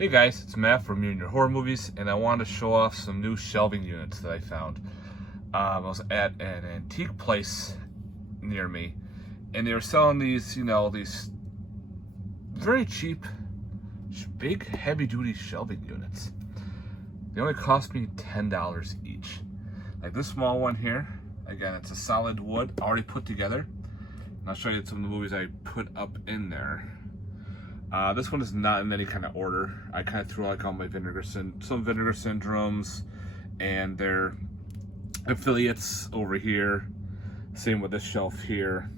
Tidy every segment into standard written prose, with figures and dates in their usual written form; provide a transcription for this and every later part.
Hey guys, it's Matt from Your Horror Movies, and I wanted to show off some new shelving units that I found. I was at an antique place near me, and they were selling these, these very cheap, big, heavy-duty shelving units. They only cost me $10 each. Like this small one here, again, it's a solid wood, already put together. And I'll show you some of the movies I put up in there. This one is not in any kind of order. I kind of threw like all my some Vinegar Syndromes and their affiliates over here. Same with this shelf here.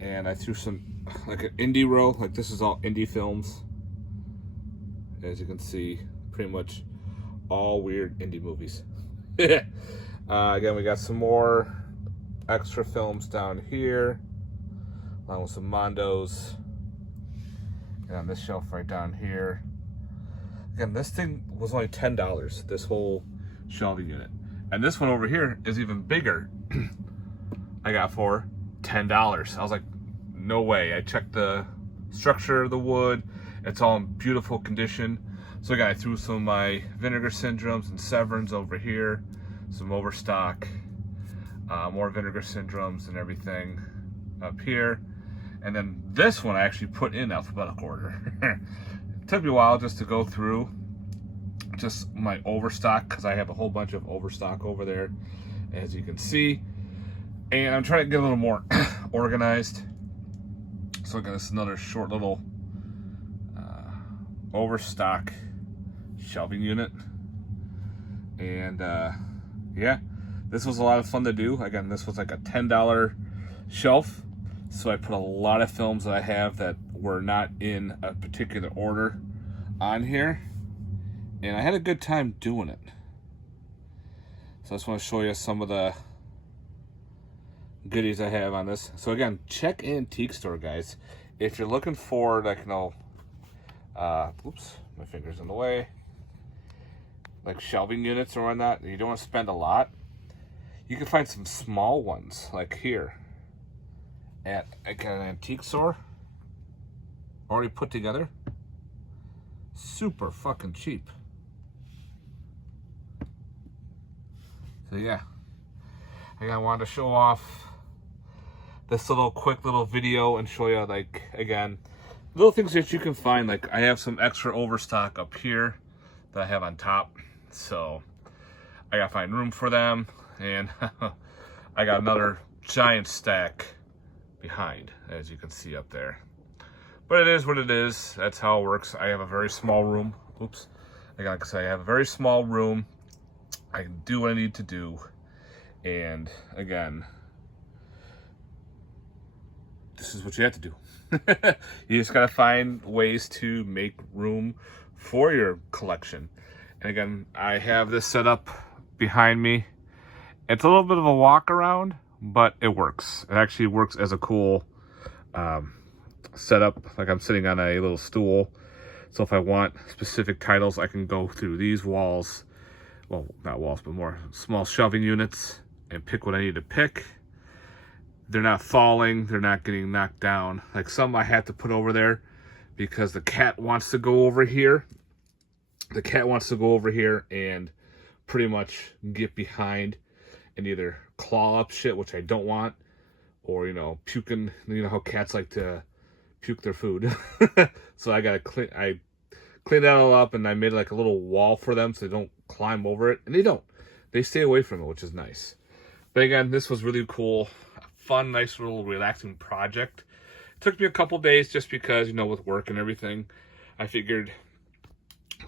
And I threw some, like an indie row, like this is all indie films. As you can see, pretty much all weird indie movies. Again, we got some more extra films down here, along with some Mondos. And on this shelf right down here. Again, this thing was only $10, this whole shelving unit. And this one over here is even bigger. I got for $10. I was like, no way. I checked the structure of the wood. It's all in beautiful condition. So again, I threw some of my Vinegar Syndromes and Severins over here. Some overstock. More Vinegar Syndromes and everything up here. And then this one I actually put in alphabetical order. It took me a while just to go through just my overstock, because I have a whole bunch of overstock over there, as you can see. And I'm trying to get a little more organized. So again, this is another short little overstock shelving unit. And yeah, this was a lot of fun to do. Again, this was like a $10 shelf. So I put a lot of films that I have that were not in a particular order on here. And I had a good time doing it. So I just want to show you some of the goodies I have on this. So again, check Antique Store, guys. If you're looking for, like, oops, my finger's in the way. Like shelving units or whatnot, and you don't want to spend a lot. You can find some small ones, like here. At an antique store, already put together, super fucking cheap. So yeah, I wanted to show off this quick little video and show you, like, again, little things that you can find. Like I have some extra overstock up here that I have on top, so I gotta find room for them, and I got another giant stack behind, as you can see up there. But it is what it is. That's how it works. I have a very small room. Oops. Like I said, I have a very small room. I can do what I need to do. And again, this is what you have to do. You just gotta find ways to make room for your collection. And again, I have this set up behind me. It's a little bit of a walk around, but it works. It actually works as a cool setup. Like I'm sitting on a little stool. So if I want specific titles, I can go through these walls. Well, not walls, but more small shelving units and pick what I need to pick. They're not falling. They're not getting knocked down. Like some I have to put over there because the cat wants to go over here. The cat wants to go over here and pretty much get behind and either claw up shit, which I don't want, or, puking. You know how cats like to puke their food. So I cleaned that all up, and I made like a little wall for them so they don't climb over it. And they don't. They stay away from it, which is nice. But again, this was really cool. Fun, nice little relaxing project. It took me a couple days just because, with work and everything. I figured,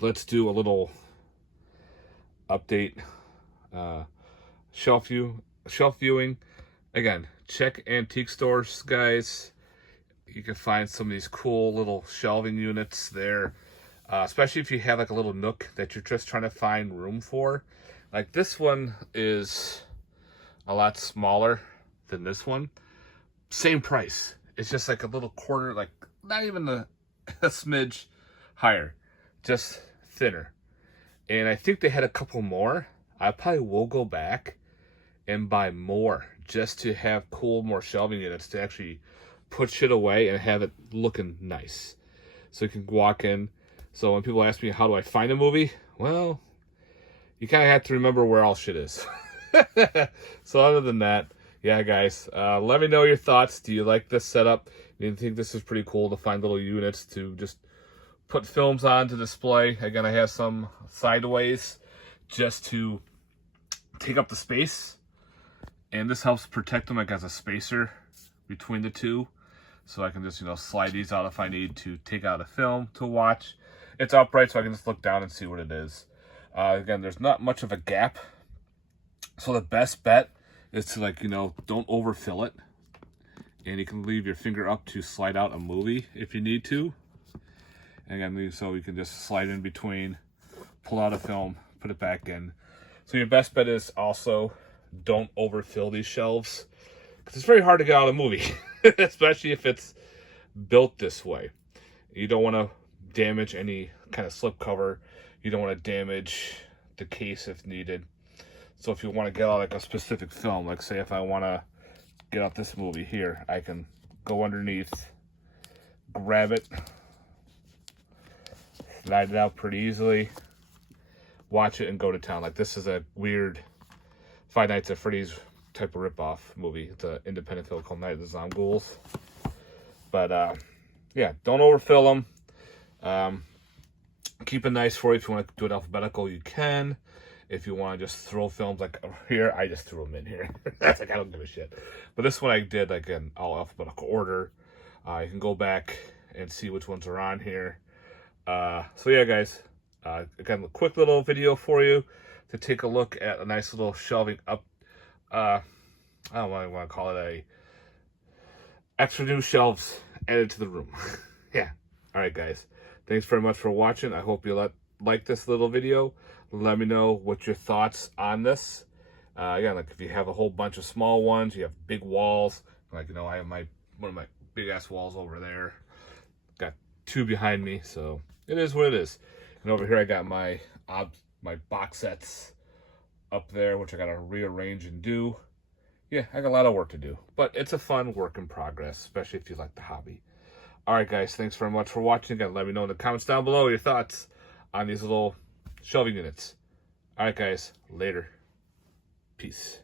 let's do a little update. Shelf viewing. Again, check antique stores, guys. You can find some of these cool little shelving units there, especially if you have like a little nook that you're just trying to find room for. Like this one is a lot smaller than this one. Same price. It's just like a little quarter, like not even a smidge higher, just thinner. And I think they had a couple more. I probably will go back and buy more just to have more shelving units to actually put shit away and have it looking nice. So you can walk in, So when people ask me, how do I find a movie? Well, you kind of have to remember where all shit is. So other than that, yeah, guys, let me know your thoughts. Do you like this setup? Do you think this is pretty cool to find little units to just put films on to display? Again, I have some sideways just to take up the space. And this helps protect them like as a spacer between the two. So I can just, slide these out if I need to take out a film to watch. It's upright, so I can just look down and see what it is. Again, there's not much of a gap. So the best bet is to, don't overfill it. And you can leave your finger up to slide out a movie if you need to. And again, so you can just slide in between, pull out a film, put it back in. So your best bet is also don't overfill these shelves, because it's very hard to get out a movie, especially if it's built this way. You don't want to damage any kind of slip cover. You don't want to damage the case if needed. So if you want to get out like a specific film, like say if I want to get out this movie here, I can go underneath, grab it, slide it out pretty easily, watch it, and go to town. Like this is a weird Five Nights at Freddy's type of ripoff movie. It's an independent film called Night of the Zomghouls. But yeah, don't overfill them. Keep it nice for you. If you want to do it alphabetical, you can. If you want to just throw films like here, I just threw them in here. That's like, I don't give a shit. But this one I did like in all alphabetical order. You can go back and see which ones are on here. So yeah, guys. Again, a quick little video for you to take a look at a nice little shelving up. I don't want to call it a extra new shelves added to the room. Yeah. All right, guys. Thanks very much for watching. I hope you like this little video. Let me know what your thoughts on this. Again, like if you have a whole bunch of small ones, you have big walls. Like, I have one of my big ass walls over there. Got two behind me, so it is what it is. And over here I got my box sets up there, which I gotta rearrange and do. Yeah, I got a lot of work to do, but it's a fun work in progress, especially if you like the hobby. All right, guys, thanks very much for watching. Again, let me know in the comments down below your thoughts on these little shelving units. All right, guys, later. Peace.